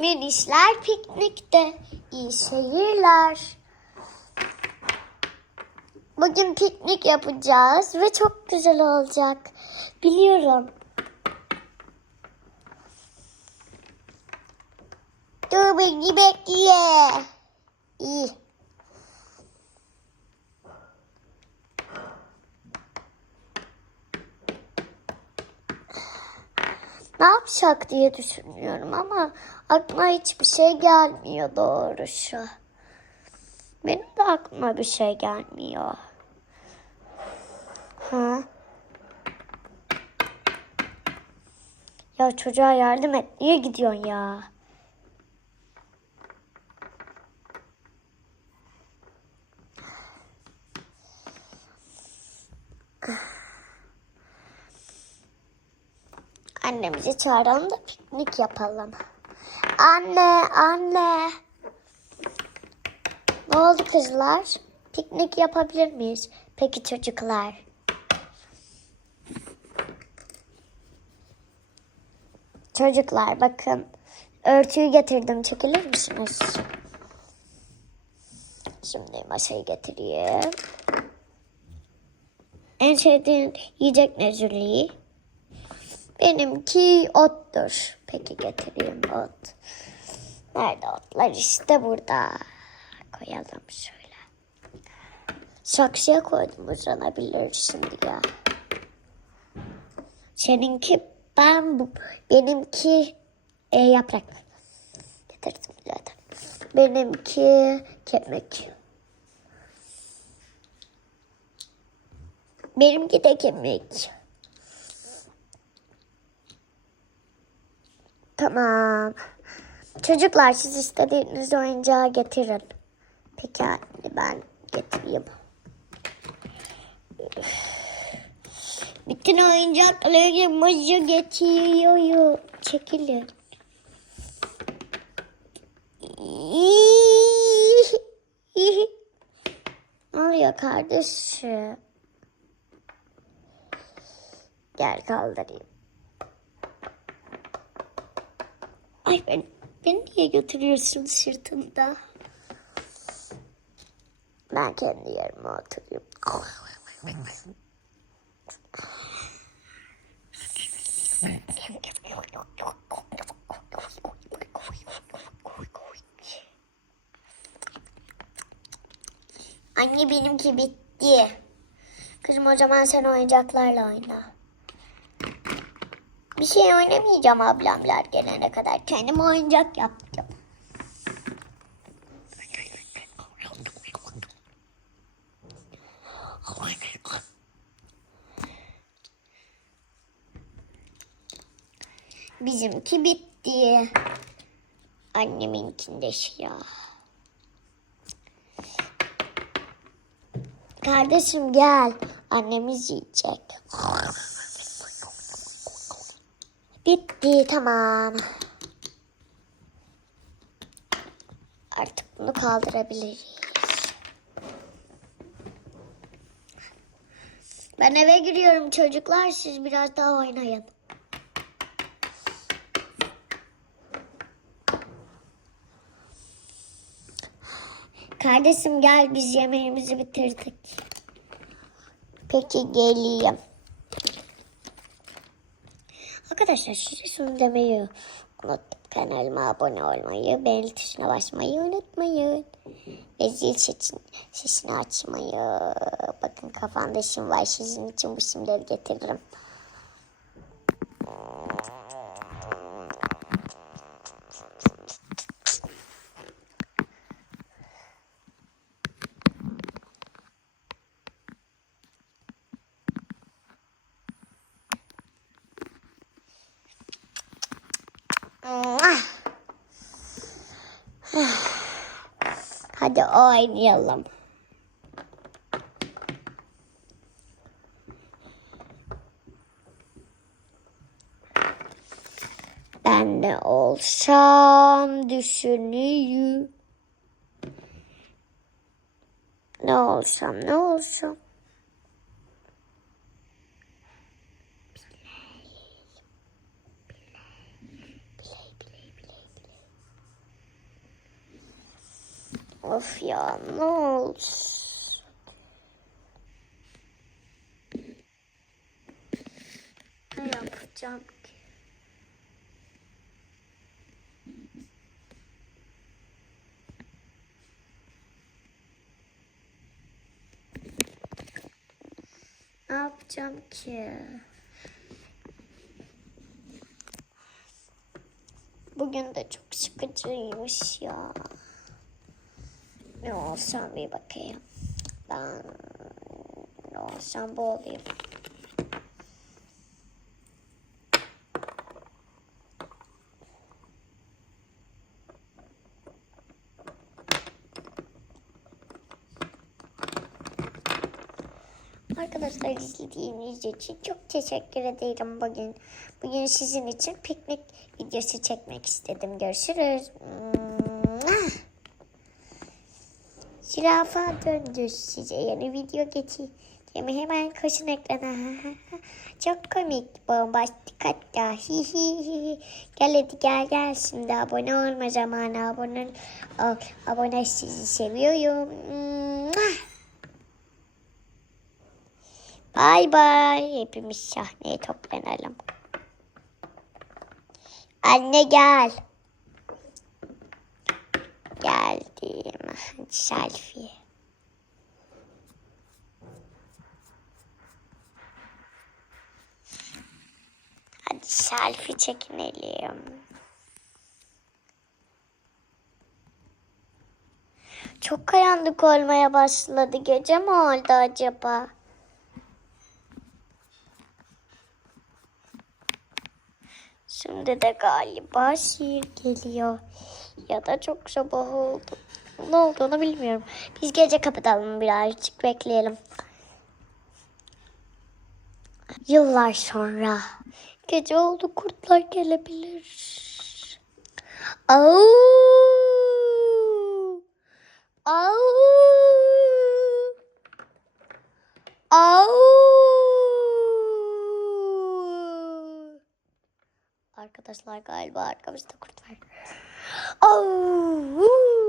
Minişler piknikte. İyi seyirler. Bugün piknik yapacağız ve çok güzel olacak. Biliyorum. Dur beni bekle. İyi. Ne yapacak diye düşünüyorum ama aklıma hiçbir şey gelmiyor doğrusu. Benim de aklıma bir şey gelmiyor. Ha? Ya çocuğa yardım et. Niye gidiyorsun ya? Annemizi çağıralım da piknik yapalım. Anne, anne. Ne oldu kızlar? Piknik yapabilir miyiz? Peki çocuklar. Çocuklar bakın. Örtüyü getirdim. Çekilir misiniz? Şimdi masayı getireyim. En sevdiğin yiyecek ne Züleyha? Benimki ottur. Peki getireyim ot. Nerede otlar? İşte burada. Koyalım şöyle. Saksıya koydum uzanabilirsin diye. Seninki ben bu. Benimki e, yaprak. Getirdim zaten. Benimki kemik. Benimki de kemik. Tamam. Çocuklar siz istediğiniz oyuncağı getirin. Peki ben getireyim. Bütün oyuncaklarımızı getiriyorum. Çekilin. Ne oluyor kardeşim? Gel kaldırayım. Ay ben, beni niye götürüyorsun sırtında? Ben kendi yerime oturayım. Anne benimki bitti. Kızım o zaman sen oyuncaklarla oyna. Bir şey oynamayacağım ablamlar gelene kadar. Kendim oyuncak yapacağım. Bizimki bitti. Anneminkinde siyah. Kardeşim gel. Annemiz yiyecek. Bitti tamam. Artık bunu kaldırabiliriz. Ben eve giriyorum çocuklar. Siz biraz daha oynayın. Kardeşim gel biz yemeğimizi bitirdik. Peki geleyim. Arkadaşlar size şunu demeyi unuttum. Kanalıma abone olmayı, beğeni tuşuna basmayı unutmayın. Ve zil sesin, sesini açmayı. Bakın kafamda sim var. Sizin için bu simleri getiririm. Hadi oynayalım. Ben de olsam düşüneyim. Ne olsam ne olsam. Of ya ne oldu? Ne yapacağım ki? Ne yapacağım ki? Bugün de çok sıkıcıymış ya. Ne olsam bir bakayım. Ben ne olsam bu olayım. Arkadaşlar izlediğiniz için çok teşekkür ederim bugün. Bugün sizin için piknik videosu çekmek istedim. Görüşürüz. Zürafa döndü size yeni video geçeceğim. Hemen koşun ekrana. Çok komik. Bombastik hatta. Gel hadi gel gel. Şimdi abone olma zamanı. Abone, ol. abone sizi seviyorum. Bay bay. Hepimiz sahneye toplanalım. Anne gel. Geldim. Hadi selfie. Hadi selfie çekinelim. Çok karanlık olmaya başladı. Gece mi oldu acaba? Şimdi de galiba şiir geliyor. Ya da çok sabah oldu. Ne olduğunu bilmiyorum. Biz gece kapatalım birazcık bekleyelim. Yıllar sonra. Gece oldu kurtlar gelebilir. Au! Au! Au! Arkadaşlar galiba arkamızda kurt var. Au!